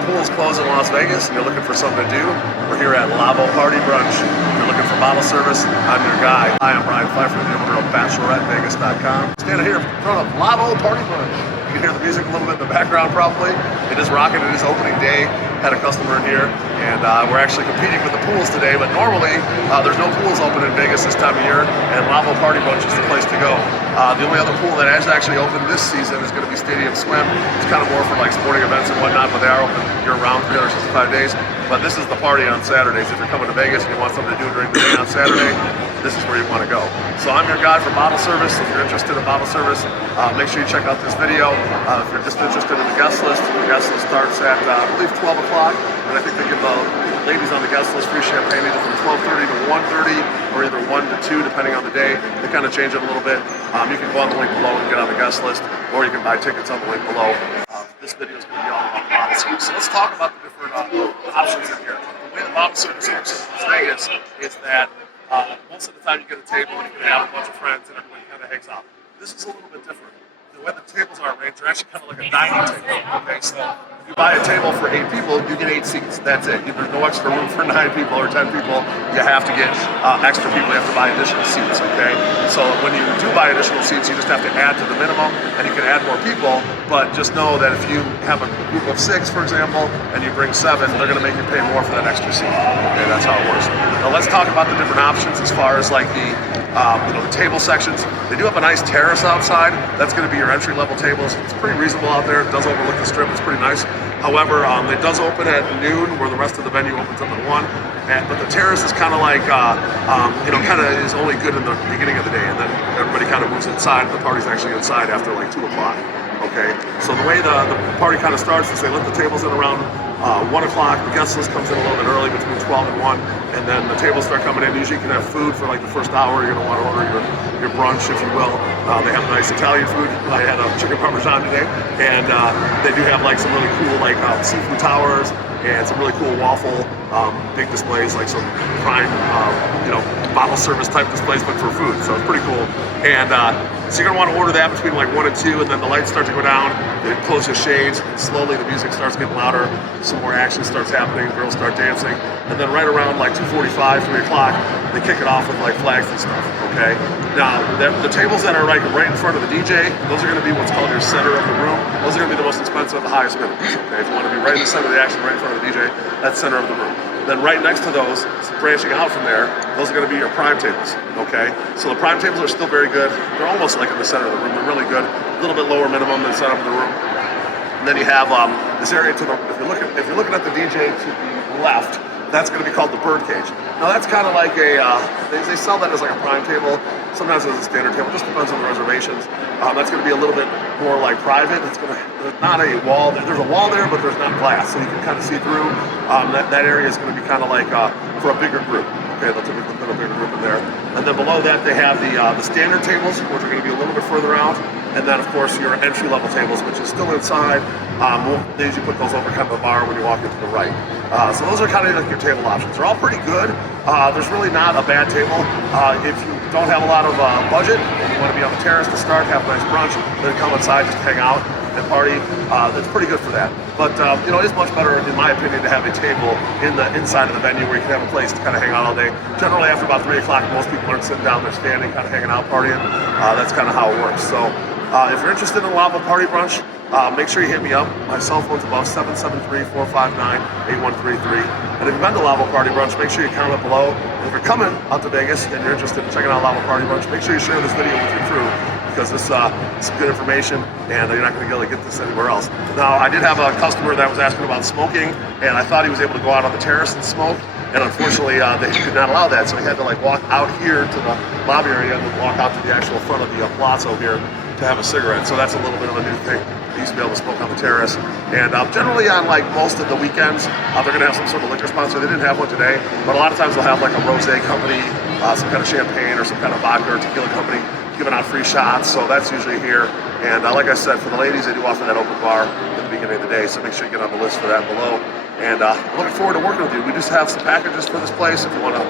the pools close in Las Vegas and you're looking for something to do, we're here at Lavo Party Brunch. If you're looking for bottle service, I'm your guy. Hi, I'm Brian Pfeiffer, the owner of BacheloretteVegas.com. Standing here in front of Lavo Party Brunch. You can hear the music a little bit in the background probably. It is rocking. It is opening day. Had a customer in here, and we're actually competing with the pools today, but normally there's no pools open in Vegas this time of year, and Lavo Party Brunch is the place to go. The only other pool that has actually opened this season is going to be Stadium Swim. It's kind of more for like sporting events and whatnot, but they are open year-round, 365 days. But this is the party on Saturdays. If you're coming to Vegas and you want something to do during the day on Saturday, this is where you want to go. So I'm your guy for bottle service. If you're interested in bottle service, make sure you check out this video. If you're just interested in the guest list starts at, I believe, 12 o'clock. And I think they give the ladies on the guest list free champagne either from 12:30 to 1:30 or either 1 to 2, depending on the day. They kind of change it a little bit. You can go on the link below and get on the guest list, or you can buy tickets on the link below. This video is going to be all about bottle service. So let's talk about the different options in here. The way the bottle service works in Las Vegas is that most of the time you get a table and you can have a bunch of friends and everybody kind of hangs out. This is a little bit different. The way the tables are arranged, they're actually kind of like a dining table. Okay, so if you buy a table for 8 people, you get 8 seats. That's it. There's no extra room for 9 people or 10 people. You have to get extra people. You have to buy additional seats. Okay, so when you do buy additional seats, you just have to add to the minimum, and you can add more people. But just know that if you have a group of 6, for example, and you bring 7, they're going to make you pay more for that extra seat. Okay, that's how it works. Now let's talk about the different options as far as like the the table sections. They do have a nice terrace outside. That's going to be your entry-level tables. It's pretty reasonable out there. It does overlook the strip. It's pretty nice. However, it does open at noon, where the rest of the venue opens up at 1. But the terrace is kind of like, kind of is only good in the beginning of the day, and then everybody kind of moves inside, and the party's actually inside after like 2 o'clock. Okay, so the way the party kind of starts is they let the tables in around 1 o'clock. The guest list comes in a little bit early, between 12 and 1, and then the tables start coming in. Usually you can have food for like the first hour. You're going to want to order your brunch, if you will. They have nice Italian food. I had a chicken parmesan today, and they do have like some really cool like seafood towers and some really cool waffle big displays, like some prime bottle service type displays, but for food. So it's pretty cool. And so you're gonna want to order that between like 1 and 2, and then the lights start to go down. They close the shades, and slowly the music starts getting louder. Some more action starts happening. Girls start dancing, and then right around like 2:45, 3 o'clock, they kick it off with like flags and stuff. Okay. Now the tables that are like right in front of the DJ, those are gonna be what's called your center of the room. Those are gonna be the most expensive, the highest minimums. Okay. If you want to be right in the center of the action, right in front of the DJ, that's center of the room. Then right next to those, branching out from there, those are going to be your prime tables, okay? So the prime tables are still very good. They're almost like in the center of the room. They're really good. A little bit lower minimum than center of the room. And then you have this area to the, if you're looking at the DJ to the left, that's going to be called the bird cage. Now that's kind of like a, they sell that as like a prime table. Sometimes as a standard table, just depends on the reservations. That's going to be a little bit more like private. It's going to, there's not a wall. There's a wall there, but there's not glass, so you can kind of see through. That area is going to be kind of like for a bigger group. Okay, they'll typically put a bigger group in there. And then below that, they have the standard tables, which are going to be a little bit further out. And then, of course, your entry-level tables, which is still inside. They usually put those over kind of the bar when you walk into the right. So those are kind of like your table options. They're all pretty good. There's really not a bad table. If you don't have a lot of budget and you want to be on the terrace to start, have a nice brunch, then come inside, just hang out and party. It's pretty good for that. But it is much better, in my opinion, to have a table in the inside of the venue where you can have a place to kind of hang out all day. Generally, after about 3 o'clock, most people aren't sitting down, they're standing, kind of hanging out, partying. That's kind of how it works. So if you're interested in Lavo Party Brunch, make sure you hit me up. My cell phone's above 773-459-8133. And if you've been to Lavo Party Brunch, make sure you comment below. And if you're coming out to Vegas and you're interested in checking out Lavo Party Brunch, make sure you share this video with your crew, because this is good information, and you're not going to be able to get this anywhere else. Now, I did have a customer that was asking about smoking, and I thought he was able to go out on the terrace and smoke, and unfortunately, they did not allow that, so he had to like walk out here to the lobby area and then walk out to the actual front of the palazzo here to have a cigarette. So that's a little bit of a new thing. He used to be able to smoke on the terrace. And generally on like most of the weekends, they're gonna have some sort of liquor sponsor. They didn't have one today, but a lot of times they'll have like a rosé company, some kind of champagne or some kind of vodka or tequila company giving out free shots. So that's usually here. And like I said, for the ladies, they do offer that open bar at the beginning of the day. So make sure you get on the list for that below. And I'm looking forward to working with you. We just have some packages for this place if you want to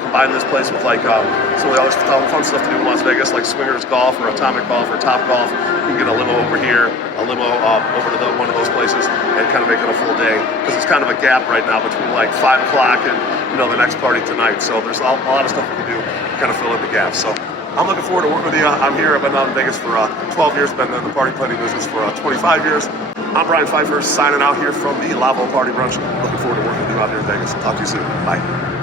combine this place with like some of the other fun stuff to do in Las Vegas, like swingers golf or atomic golf or top golf. You can get a limo over here, a limo over to one of those places, and kind of make it a full day, because it's kind of a gap right now between like 5 o'clock and the next party tonight. So there's a lot of stuff we can do to kind of fill in the gap. So I'm looking forward to working with you. I'm here. I've been out in Vegas for 12 years. Been in the party planning business for 25 years. I'm Brian Pfeiffer, signing out here from the Lavo Party Brunch. Looking forward to working with you out here in Vegas. Talk to you soon. Bye.